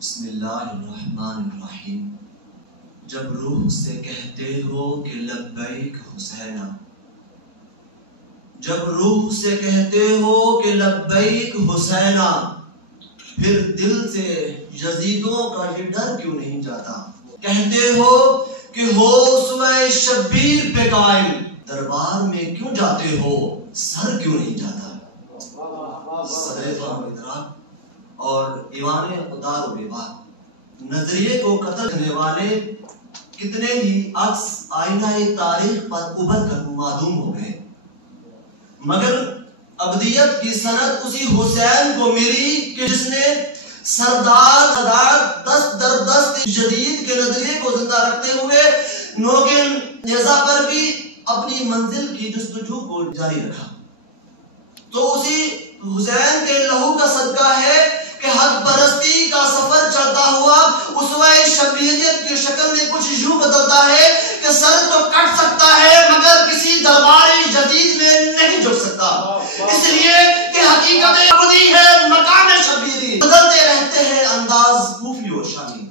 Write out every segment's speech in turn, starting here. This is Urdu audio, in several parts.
بسم اللہ الرحمن الرحیم۔ جب روح سے کہتے ہو کہ لبیک حسینہ، جب روح سے کہتے ہو کہ لبیک حسینہ، پھر دل سے یزیدوں کا یہ ڈر کیوں نہیں جاتا؟ کہتے ہو کہ ہو اسوہ شبیر پہ قائم، دربار میں کیوں جاتے ہو سر کیوں نہیں جاتا؟ صدر فہم ادراک اور ایوان اقدار و بیبار، نظریے کو قتل کرنے والے کتنے ہی عکس آئینہ تاریخ پر ابھر کر معدوم ہو گئے، مگر ابدیت کی سند اسی حسین کو ملی کہ جس نے سردار دست در دست جدید کے نظریے کو زندہ رکھتے ہوئے نوگن نیزہ پر بھی اپنی منزل کی جستجو کو جاری رکھا۔ تو اسی حسین کے لہو کا صدقہ ہے کہ حق پرستی کا سفر چلتا ہوا اسوہ شبیریت کی شکل میں کچھ یوں بدلتا ہے کہ سر تو کٹ سکتا ہے مگر کسی دربار جدید میں نہیں جھک سکتا، اس لیے کہ حقیقت ابدی ہے مقام شبیری، بدلتے رہتے ہیں انداز کوفی و شامی۔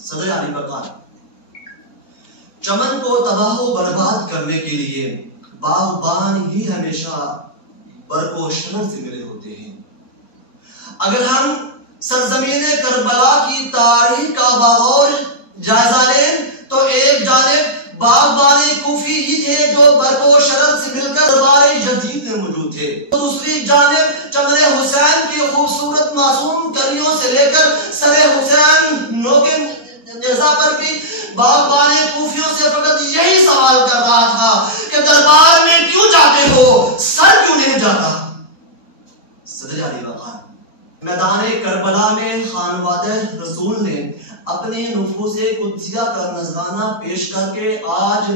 صدر علی بقار، چمن کو تباہ و برباد کرنے کے لیے باغبان ہی ہمیشہ برق و شرر سے ملے ہوتے ہیں۔ اگر ہم سرزمین کربلا کی تاریخ کا بغور جائزہ لیں تو ایک جانب باغبان کوفی ہی تھے جو برق و شرر سے مل کر دربار جدید میں موجود تھے، دوسری جانب چمن حسین کی خوبصورت معصوم کلیوں سے لے کر سر حسین نوگن نیزہ پر بھی باغبان کوفیوں سے فقط یہی سوال کر رہا تھا کہ دربار میں کیوں جاتے ہو سر کیوں نہیں جاتا؟ صدر علی بقار، میدان کربلا میں خانوادہ رسول نے اپنی نفوس قدسیہ کا نذرانہ پیش کر کے آج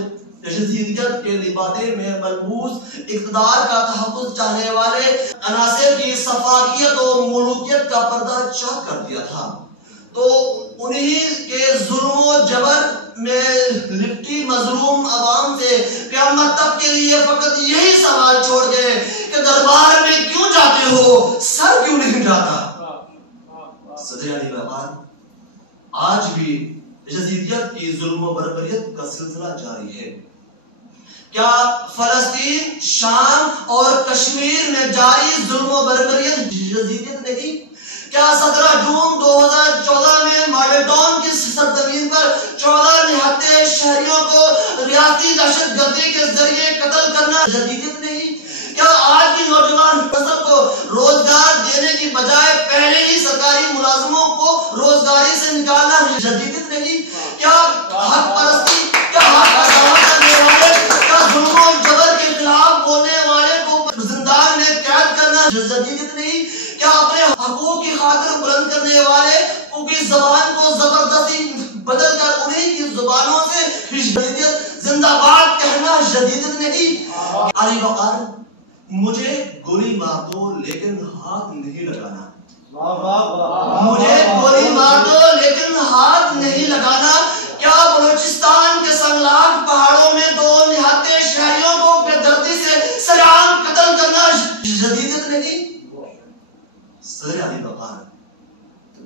یزیدیت کے لبادے میں ملبوس اقتدار کا تحفظ چاہنے والے عناصر کی سفاکیت و ملوکیت کا پردہ چاک کر دیا تھا، تو انہی کے ظلم و جبر میں لپٹی مظلوم عوام سے قیامت تک کے لیے فقط یہی سوال چھوڑ گئے کہ دربار میں کیوں جاتے ہو سر کیوں نہیں جاتا؟ صدر علی بقار، آج بھی یزیدیت کی ظلم و بربریت کا سلسلہ جاری ہے۔ کیا فلسطین، شام اور کشمیر میں جاری ظلم و بربریت یزیدیت نہیں؟ کیا 17 جون 2014 میں مالیڈون کی سرزمین پر 14 نہتے شہریوں کو ریاستی دہشت گردی کے ذریعے قتل کرنا یزیدیت نہیں؟ کیا آج کی نوجوان نسل کو روزگار دینے کی بجائے پہلے ہی سرکاری ملازموں کو روزگاری سے نکالنا یزیدیت نہیں؟ کیا حق پرستی، کیا حق عدالت کرنے والے، کیا ظلم و جبر کے خلاف بولنے والے کو زندان میں قید کرنا یزیدیت نہیں؟ کیا اپنے حقوق کی خاطر بلند کرنے والے کی زبان کو زبردستی بدل کر انہیں کی زبانوں سے یزیدیت زندہ باد کہنا یزیدیت نہیں؟ علی بقار، مجھے گولی مار دو لیکن ہاتھ نہیں لگانا، مجھے گولی مار دو لیکن ہاتھ نہیں لگانا۔ کیا بلوچستان کے سنگلاخ پہاڑوں میں 2 نہتے شہریوں کو بے دردی سے سرعام قتل کرنا یزیدیت نہیں؟ صدر علی بقار،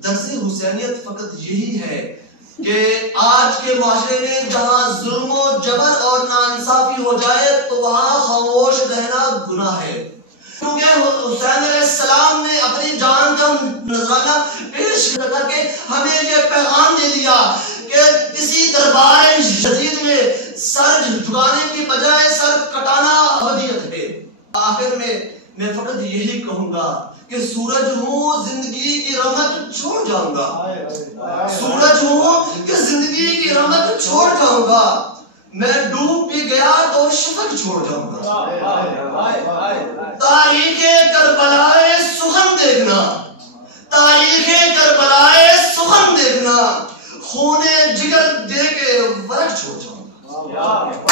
درس حسینیت فقط یہی ہے کہ آج کے معاشرے میں جہاں ظلم و جبر اور ناانصافی ہو جائے تو وہاں خاموش رہنا گناہ ہے، کیونکہ حسین علیہ السلام نے اپنی جان کا نذرانہ پیش کر کے ہمیں یہ پیغام دے دیا کہ کسی دربار جدید میں سر جھکانے کی بجائے سر کٹانا ابدیت ہے۔ آخر میں فقط یہی کہوں گا کہ سورج ہوں زندگی کی رحمت چھوڑ جاؤں گا، سورج ہوں کہ زندگی کی رحمت چھوڑ جاؤں گا، میں ڈوب بھی گیا تو شفق چھوڑ جاؤں گا۔ تاریخ کربلائے سخن دیکھنا، تاریخ کربلائے سخن دیکھنا، خون جگر دے کے ورق چھوڑ جاؤں گا۔